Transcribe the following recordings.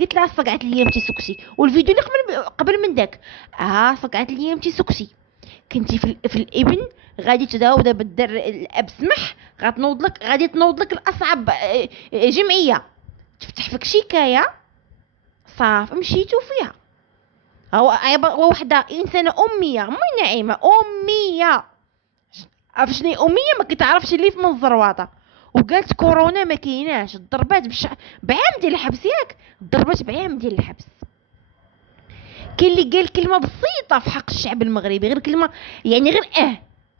قلت لها صقعت لي يمتي سكسي. والفيديو اللي قبل من داك، صقعت لي يمتي سكسي، كنتي في الابن غادي تداو دابا الدر الاب سمح غادي تنوض لك الاصعب جمعيه تفتح فيك شكايه صافي مشيتو فيها. هو وحده انسانه اميه مي نعيمه اميه، عرف شنو هي اميه؟ ما كتعرفش اللي في من الزرواطه، وقالت كورونا ما كايناش، ضربات بعام ديال الحبس، ياك ضربات بعام ديال الحبس. كاين اللي قال كلمه بسيطه في حق الشعب المغربي، غير كلمه يعني غير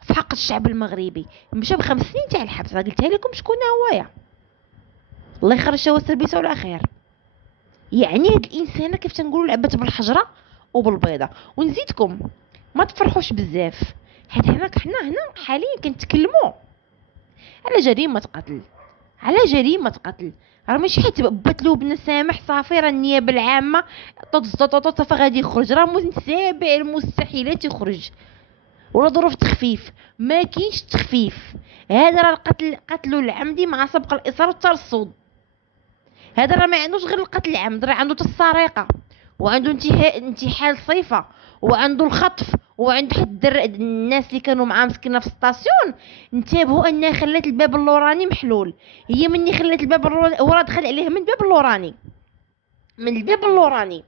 في حق الشعب المغربي، مشى ب5 سنين تاع الحبس. قلتها لكم شكون هو الله يخرج هو السربيسه على خير. يعني هاد الانسانه كيف تنقولوا لعبت بالحجره وبالبيضه. ونزيدكم ما تفرحوش بزاف، حيت حنا هنا حاليا كنتكلموا على جريمه قتل، على جريمه قتل. راه ماشي حيت باتلو بن سامح صافي راه النيابه العامه صافي غادي يخرج، راه من سابع المستحيلات يخرج، ولا ظروف تخفيف، ما كاينش تخفيف. هذا راه القتل العمدي مع سبق الاصرار والترصد. هذا راه ما عندوش غير القتل العمد، راه عنده السرقه، وعنده انتحال صيفه، وعنده الخطف، وعنده حتى الناس اللي كانوا معاه مسكينه في السطاسيون انتبهوا انها خلات الباب اللوراني محلول. هي مني خلات الباب ورا دخل عليه من الباب اللوراني، من الباب اللوراني.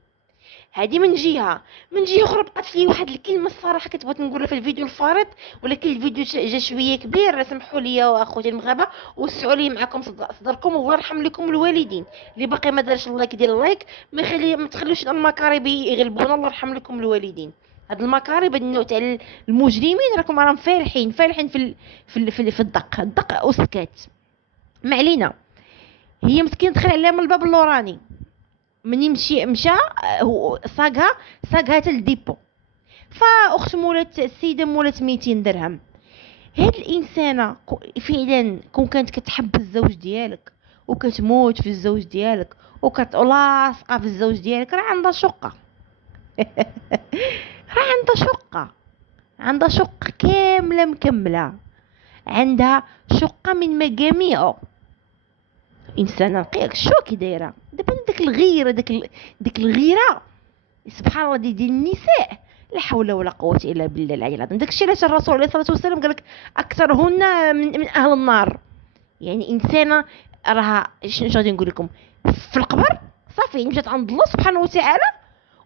هذه من جهه. من جهه اخرى بقات فيه واحد الكلمه الصراحه كنت بغيت نقولها في الفيديو الفارط، ولكن الفيديو جا شويه كبير، سمحوا لي واخوتي المغاربه وسعوا لي معكم صدركم، والله يرحم لكم الوالدين. اللي باقي ما دارش اللايك ديال اللايك، ما تخلوش المكارب يغلبونا، الله يرحم لكم الوالدين. هاد المكارب هاد النوع تاع المجرمين راهم فالحين في الدق وسكات. ما علينا. هي مسكين دخل عليها من الباب اللوراني، مني مشى هو صاقها حتى الديبو. فاخت مولات السيده مولات 200 درهم. هاد الانسانه فعلا كون كانت كتحب الزوج ديالك وكتموت في الزوج ديالك وكتلاصقه في الزوج ديالك، راه عندها شقه. راه عندها شقه كامله مكمله، عندها شقه من مجاميعه. انسانه نقيه شو كي دايره دابا داك الغيره، ديك الغيره سبحان الله ديال النساء، لا حول ولا قوه الا بالله العلي العظيم. داكشي علاش الرسول عليه الصلاه والسلام قال لك اكثرهن من اهل النار. يعني انسانه راها شنو غادي نقول لكم في القبر صافي مشات عند الله سبحانه وتعالى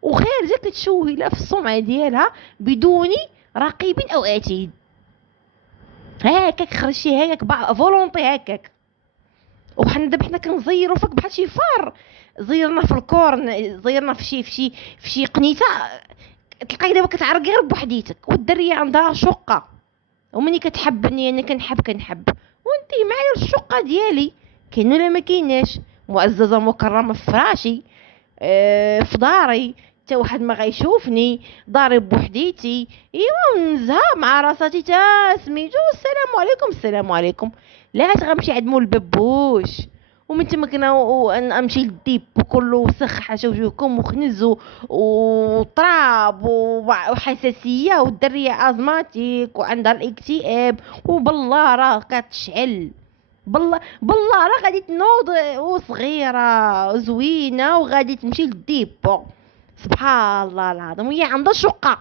وخارجه كتشوه لها في السمعه ديالها بدون رقيب او عتيد. هكاك خرجتي هكاك فولونتي هكاك. وحنا دابا حنا كنزيروا فيك بحال شي فار، زيرنا في الكورن، زيرنا في شي قنيته، تلقاي دابا كتعرق غير بوحديتك. والدريه عندها شقه، ومني كتحبني انا كنحب وانتي معايا الشقه ديالي، كاين ولا ما كايناش، معززه مكرمه في فراشي، في داري، حتى واحد ما غيشوفني، داري بوحديتي، ايوا نزهه مع راساتي تا سميتو السلام عليكم السلام عليكم. لا غنمشي عند مول الببوش ومن تما امشي للديب وكله وسخ حاشا وجوهكم وخنز وطراب وحساسيه، والدريه ازماتيك وعندها الاكتئاب، وبالله راه كتشعل، بالله راه غادي تنوض وصغيره زوينه وغادي تمشي للديب. سبحان الله العظيم. وهي عندها شقه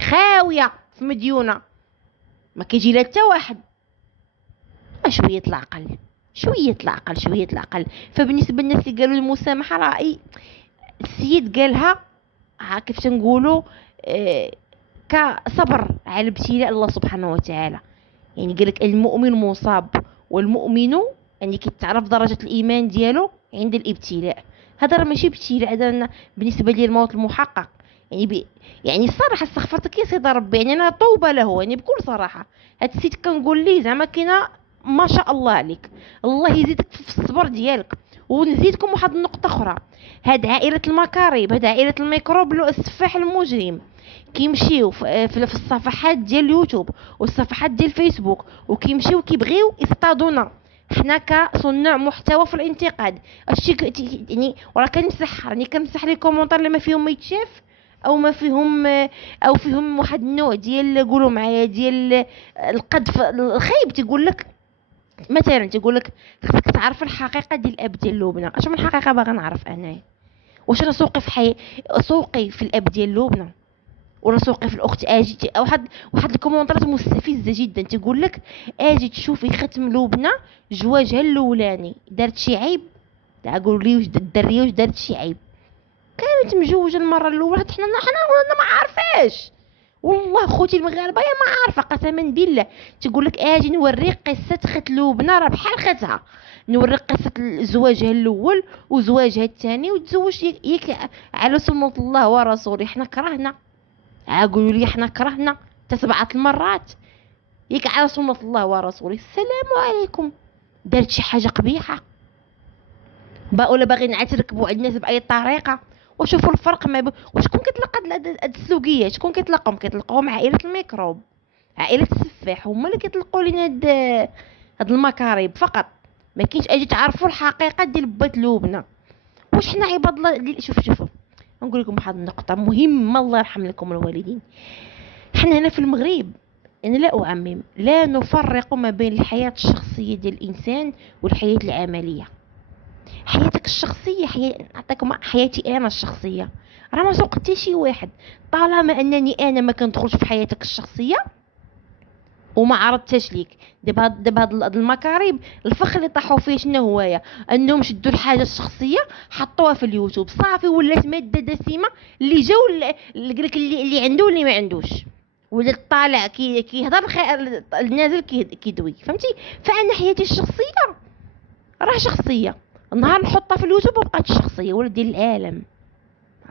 خاويه في مديونه، ما كيجي لها حتى واحد. شويه العقل شويه العقل شويه العقل. فبالنسبه للناس اللي قالوا المسامحه، راه السيد قالها كيف تنقولوا كصبر على ابتلاء الله سبحانه وتعالى. يعني قالك المؤمن مصاب، والمؤمن يعني كيتعرف درجه الايمان ديالو عند الابتلاء. هذا راه ماشي ابتلاء، هذا بالنسبه لي الموت المحقق. يعني الصراحه استغفرتك يا سيدي ربي، يعني انا طوبه له، يعني بكل صراحه. هاد السيد كنقول ليه زعما كاينه ما شاء الله عليك، الله يزيدك في الصبر ديالك. ونزيدكم واحد النقطه اخرى، هاد عائله المكاريب، هاد عائله الميكروب السفاح المجرم كيمشيو في الصفحات ديال اليوتيوب والصفحات ديال الفيسبوك، وكيمشيو كيبغيو يصطادونا حنا كصناع محتوى في الانتقاد. الشيء يعني وراه كنمسح لي كومونتير اللي ما فيهم ما يتشاف، او ما فيهم او فيهم واحد النوع ديال قولوا معايا ديال القذف الخايب. تيقول لك مثلا تيقول لك خصك تعرف الحقيقه ديال الاب ديال لبنى. اش من حقيقه باغا نعرف انايا؟ واش انا سوقي في سوقي في الاب ديال لبنى، ولا سوقي في الاخت اجي واحد الكومونطات مستفزه جدا تيقول لك اجي تشوفي ختم لبنى جواجها الاولاني دارت شي عيب؟ لا قولوا لي واش الدريه واش دارت شي عيب؟ كانت مجوجه المره الاولى، حنا ولنا ما عارفاش. والله خوتي المغاربه يا ما عارفه قسما بالله. تقول لك اجي نوريك قصه خت لبنى راه بحال ختها، نوريك قصه زواجها الاول وزواجها الثاني وتزوج ياك على سنه الله ورسوله. حنا كرهنا، قولوا لي حنا كرهنا تسبعة المرات ياك على سنه الله ورسوله. السلام عليكم. دارت شي حاجه قبيحه ولا باغيين نعتركبوا على الناس باي طريقه؟ وشوفوا الفرق ما وشكون كيطلق هاد السلوكيات؟ شكون كيطلقوهم عائله الميكروب، عائله السفاح، هما اللي كيطلقوا لنا هاد المكاريب فقط. ما كاينش اجي تعرفوا الحقيقه ديال بات لبنى. واش حنا عباد الله شوفوا نقول لكم واحد النقطه مهمه، الله يرحم لكم الوالدين. حنا هنا في المغرب، انا لا اعمم، لا نفرق ما بين الحياه الشخصيه ديال الانسان والحياه العمليه. حياتك الشخصيه نعطيكم حياتي انا الشخصيه، راه ما سوق حتى شي واحد. طالما انني انا ما كندخلش في حياتك الشخصيه وما عرضتهاش ليك. دابا هاد المكاريب الفخ اللي طاحوا فيه شنو هوايا؟ انهم شدوا الحاجه الشخصيه حطوها في اليوتيوب، صافي ولات ماده دسمه. اللي جاو اللي قالك اللي عنده واللي ما عندوش، ولا الطالع كيهضر النازل كيدوي، فهمتي؟ فانا حياتي الشخصيه راه شخصيه، نهار نحطها في اليوتيوب بقات الشخصيه ولا ديال العالم.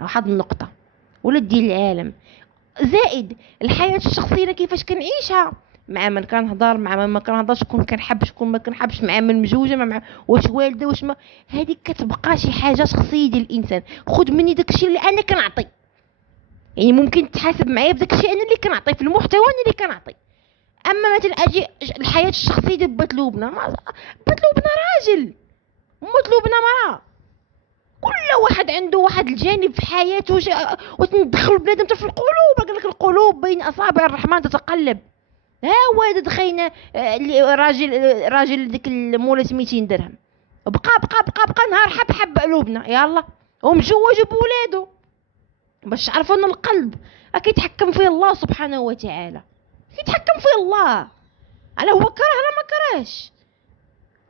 واحد النقطه، ولا ديال العالم. زائد الحياه الشخصيه كيفاش كنعيشها مع من كنهضر، مع من ما كنهضرش، شكون كنحب شكون ما كنحبش، مع من مجوجه مع واش والده واش ما. هذيك كتبقى شي حاجه شخصيه ديال الانسان. خذ مني داكشي اللي انا كنعطي، يعني ممكن تحاسب معايا بداكشي انا اللي كنعطي في المحتوى انا اللي كنعطي. اما مثلا اجي الحياه الشخصيه ديال بات لبنى، بات لبنى راجل، موت لبنى مراه. كل واحد عنده واحد الجانب في حياته وتندخل بنادم في القلوب. قال لك القلوب بين اصابع الرحمن تتقلب. ها هو دخينا راجل ديك مولات 200 درهم، بقى نهار حب قلوبنا يلا ومجوج بولادو. باش تعرفوا ان القلب كيتحكم فيه الله سبحانه وتعالى، كيتحكم فيه الله. على هو كره لا ما كرهش،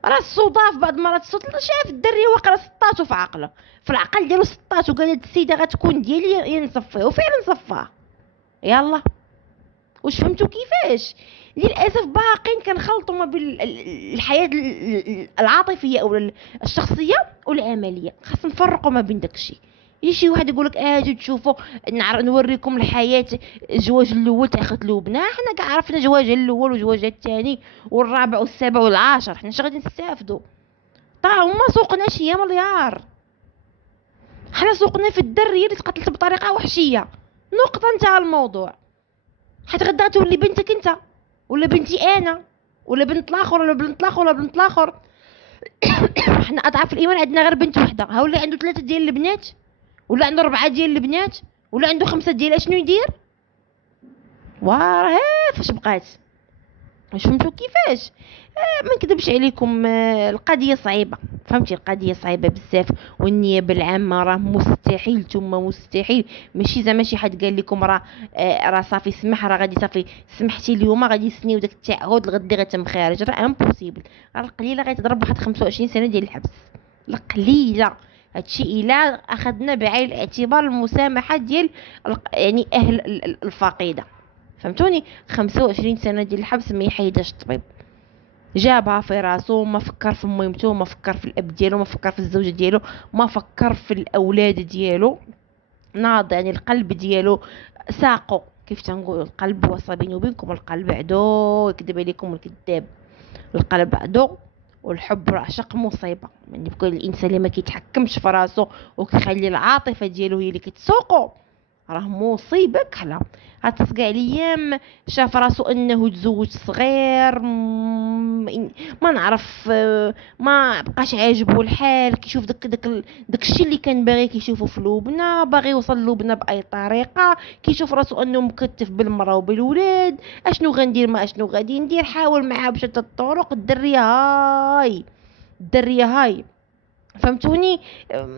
راه الصداف بعض المرات شاف الدري وقرا سطاتو في عقله، في العقل ديالو سطاتو، قال هاد السيده غتكون ديالي نصفيها، وفعلا صفاها يلا. واش فهمتوا كيفاش؟ للاسف باقين كنخلطوا ما بين الحياه العاطفيه او الشخصيه والعمليه. خاص نفرقوا ما بين داكشي. يجي شي واحد يقول لك اجي تشوفوا نوريكم الحياه الزواج الاول تاع اخت لبنى. حنا كاع عرفنا زواجها الاول وزواجها الثاني والرابع والسابع والعاشر، حنا اش غادي نستافدوا؟ هما سوقنا شي مليار، حنا سوقنا في الدريه اللي تقتلت بطريقه وحشيه. نقطه، انتهى الموضوع. حيت غدا تولي بنتك انت، ولا بنتي انا، ولا بنت الاخر، ولا بنت الاخر، ولا بنت الاخر. حنا اضعاف الايمان عندنا غير بنت وحده. ها ولا عنده 3 ديال البنات، ولا عنده 4 ديال البنات، ولا عنده 5 ديال شنو يدير؟ واه فاش بقات. واش فهمتوا كيفاش؟ ما نكذبش عليكم، القضيه صعيبه، فهمتي؟ القضيه صعيبه بزاف. والنيابه العامه راه مستحيل ثم مستحيل. ماشي زعما شي حد قال لكم راه صافي سمح، راه غادي صافي سمحتي اليوم غادي يسنيو داك التعهد الغدي غتم خارج. راه امبوسيبل. راه القليله غيتضرب واحد 25 سنه ديال الحبس، القليله. هادشي الا اخذنا بعين الاعتبار المسامحه ديال يعني اهل الفقيده، فهمتوني؟ 25 سنه ديال الحبس ما يحيدش الطبيب. جابها في راسو، ما فكر في ميمتو، ما فكر في الاب ديالو، ما فكر في الزوجه ديالو، ما فكر في الاولاد ديالو. ناض يعني القلب ديالو ساقو، كيف تنقول القلب وصل بيني وبينكم، القلب عدو يكذب عليكم الكذاب. القلب عدو والحب رعشق مصيبه. يعني بكل الانسان اللي ما كيتحكمش في راسو وكيخلي العاطفه ديالو هي اللي كتسوقو، راه مصيبه كحله. هاد كاع الايام شاف راسو انه تزوج صغير، ما نعرف، ما بقاش عاجبه الحال، كيشوف داك الشيء اللي كان باغي كيشوفه في لبنى، باغي يوصل لبنى باي طريقه، كيشوف راسو انه مكتف بالمراه وبالولاد. اشنو غندير، ما اشنو غادي ندير، حاول معاه بشتى الطرق. الدريه هاي فهمتوني،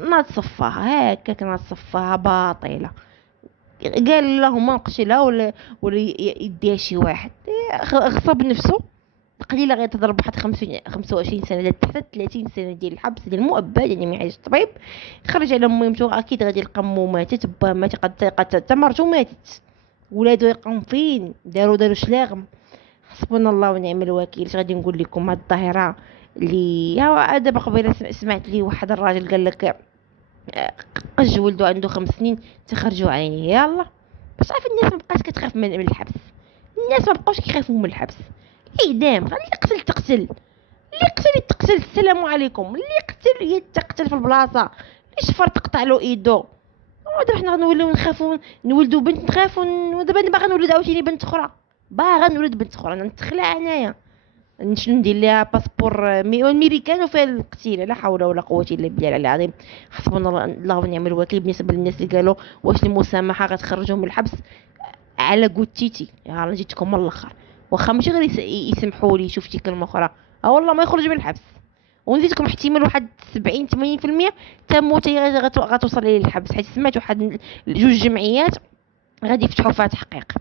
ناض صفاها هكاك، ناض صفاها باطله. قال اللهم نقتلها ولا يديها شي واحد. غصب نفسه. قليله غير تضرب واحد 25 سنه حتى 30 سنه ديال الحبس ديال المؤبد، يعني ما يعيش الطبيب. خرج على ميمتو، اكيد غادي يلقى مو ماتت، با مات، قد مرتو ماتت، ولادو يلقاهم فين، داروا شلاغم. حسبنا الله ونعم الوكيل. اش غادي نقول لكم، هاد الظاهره اللي ها دابا قبيله سمعت لي واحد الراجل قال لك قج ولدو عنده 5 سنين تخرجوا عينيه. يلا باش عارف الناس ما بقاش كتخاف من الحبس. الناس ما بقاوش كيخافوا من الحبس. اعدام، خلي اللي تقتل، اللي قتل يتقتل، السلام عليكم. اللي قتل يتقتل في البلاصه، اللي شفر تقطع له ايدو. ودابا حنا غنوليو نخافوا نولدوا بنت، نخافوا ودابا انا باغا نولد عاوتاني بنت اخرى، باغا نولد بنت اخرى، انا نتخلع انايا. شنو ندير ليها باسبور امريكان وفيها القتيله؟ لا حول ولا قوه الا بالله العلي العظيم. حسبنا الله ونعم الوكيل. بالنسبه للناس اللي قالوا واش المسامحه غتخرجهم من الحبس، على قوتيتي يلا جيتكم من الاخر. واخا ماشي غير يسمحوا لي، شفتي كلمه اخرى، اه والله ما يخرج من الحبس. ونزيدكم احتمال واحد 70 80% تموت هي غتوصل للحبس، حيت سمعت واحد 2 جمعيات غادي يفتحوا فيها تحقيق.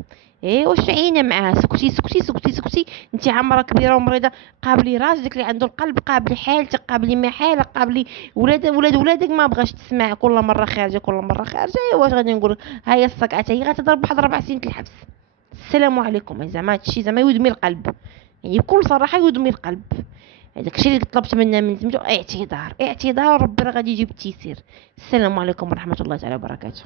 ايه واش عينا معاها؟ سكتي سكتي سكتي سكتي. انت عامره كبيره ومريضه، قابلي راجلك اللي عنده القلب، قابلي حالتك، قابلي ما حالك، قابلي ولادك. ما بغاش تسمع كل مره خارجه كل مره خارجه. ايه واش غادي نقول؟ هاي الصقعه هي غتضرب واحد 4 سنين الحبس. السلام عليكم. زعما هادشي زعما يودمي القلب، يعني بكل صراحه يودمي القلب. هذاك الشيء اللي طلبت منا من سميتو اعتذار، وربنا غادي يجيب التيسير. السلام عليكم ورحمه الله تعالى وبركاته.